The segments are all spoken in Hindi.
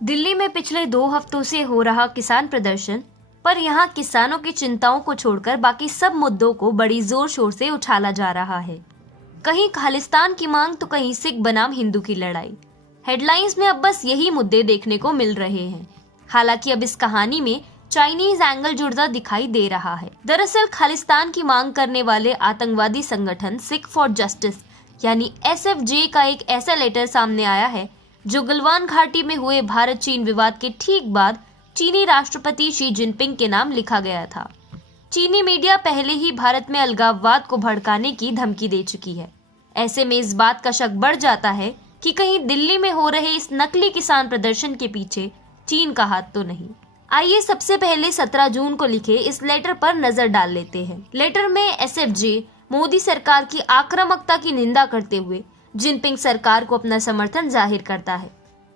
दिल्ली में पिछले 2 हफ्तों से हो रहा किसान प्रदर्शन पर यहाँ किसानों की चिंताओं को छोड़कर बाकी सब मुद्दों को बड़ी जोर शोर से उछाला जा रहा है। कहीं खालिस्तान की मांग तो कहीं सिख बनाम हिंदू की लड़ाई। हेडलाइंस में अब बस यही मुद्दे देखने को मिल रहे हैं। हालांकि अब इस कहानी में चाइनीज एंगल जुड़ता दिखाई दे रहा है। दरअसल खालिस्तान की मांग करने वाले आतंकवादी संगठन सिख फॉर जस्टिस यानी SFJ का एक ऐसा लेटर सामने आया है जो गलवान घाटी में हुए भारत चीन विवाद के ठीक बाद चीनी राष्ट्रपति शी जिनपिंग के नाम लिखा गया था। चीनी मीडिया पहले ही भारत में अलगाववाद को भड़काने की धमकी दे चुकी है। ऐसे में इस बात का शक बढ़ जाता है कि कहीं दिल्ली में हो रहे इस नकली किसान प्रदर्शन के पीछे चीन का हाथ तो नहीं। आइए सबसे पहले 17 जून को लिखे इस लेटर पर नजर डाल लेते हैं। लेटर में SFJ मोदी सरकार की आक्रामकता की निंदा करते हुए जिनपिंग सरकार को अपना समर्थन जाहिर करता है।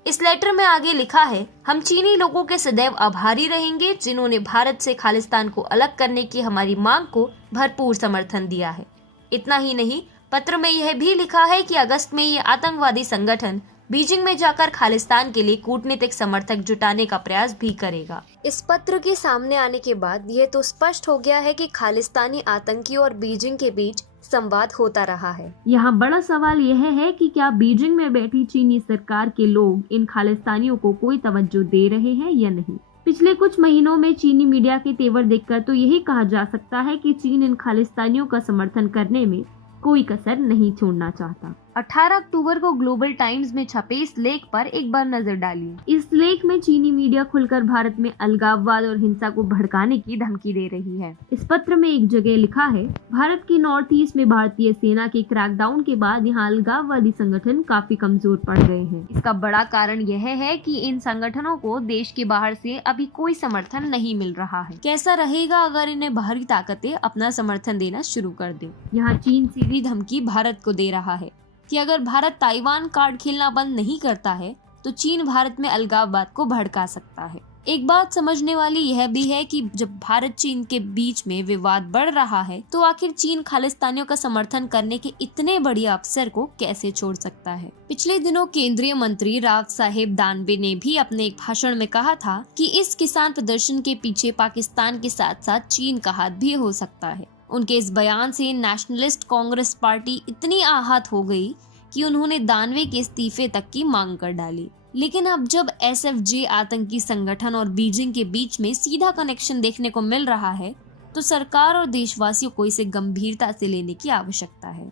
इस लेटर में आगे लिखा है, हम चीनी लोगों के सदैव आभारी रहेंगे जिन्होंने भारत से खालिस्तान को अलग करने की हमारी मांग को भरपूर समर्थन दिया है। इतना ही नहीं, पत्र में यह भी लिखा है कि अगस्त में ये आतंकवादी संगठन बीजिंग में जाकर खालिस्तान के लिए कूटनीतिक समर्थक जुटाने का प्रयास भी करेगा। इस पत्र के सामने आने के बाद यह तो स्पष्ट हो गया है कि खालिस्तानी आतंकियों और बीजिंग के बीच संवाद होता रहा है। यहाँ बड़ा सवाल यह है कि क्या बीजिंग में बैठी चीनी सरकार के लोग इन खालिस्तानियों को कोई तवज्जो दे रहे हैं या नहीं। पिछले कुछ महीनों में चीनी मीडिया के तेवर देखकर तो यही कहा जा सकता है कि चीन इन खालिस्तानियों का समर्थन करने में कोई कसर नहीं छोड़ना चाहता। 18 अक्टूबर को ग्लोबल टाइम्स में छपे इस लेख पर एक बार नजर डालिए। इस लेख में चीनी मीडिया खुलकर भारत में अलगाववाद और हिंसा को भड़काने की धमकी दे रही है। इस पत्र में एक जगह लिखा है, भारत के नॉर्थ ईस्ट में भारतीय सेना के क्रैकडाउन के बाद यहाँ अलगाववादी संगठन काफी कमजोर पड़ गए हैं। इसका बड़ा कारण यह है कि इन संगठनों को देश के बाहर से अभी कोई समर्थन नहीं मिल रहा है। कैसा रहेगा अगर इन्हें बाहरी ताकतें अपना समर्थन देना शुरू कर दें। यहाँ चीन सीधी धमकी भारत को दे रहा है कि अगर भारत ताइवान कार्ड खेलना बंद नहीं करता है तो चीन भारत में अलगाववाद को भड़का सकता है। एक बात समझने वाली यह भी है कि जब भारत चीन के बीच में विवाद बढ़ रहा है तो आखिर चीन खालिस्तानियों का समर्थन करने के इतने बड़े अवसर को कैसे छोड़ सकता है। पिछले दिनों केंद्रीय मंत्री राव साहेब दानवे ने भी अपने एक भाषण में कहा था कि इस किसान प्रदर्शन के पीछे पाकिस्तान के साथ साथ चीन का हाथ भी हो सकता है। उनके इस बयान से नेशनलिस्ट कांग्रेस पार्टी इतनी आहत हो गई कि उन्होंने दानवे के इस्तीफे तक की मांग कर डाली। लेकिन अब जब SFJ आतंकी संगठन और बीजिंग के बीच में सीधा कनेक्शन देखने को मिल रहा है तो सरकार और देशवासियों को इसे गंभीरता से लेने की आवश्यकता है।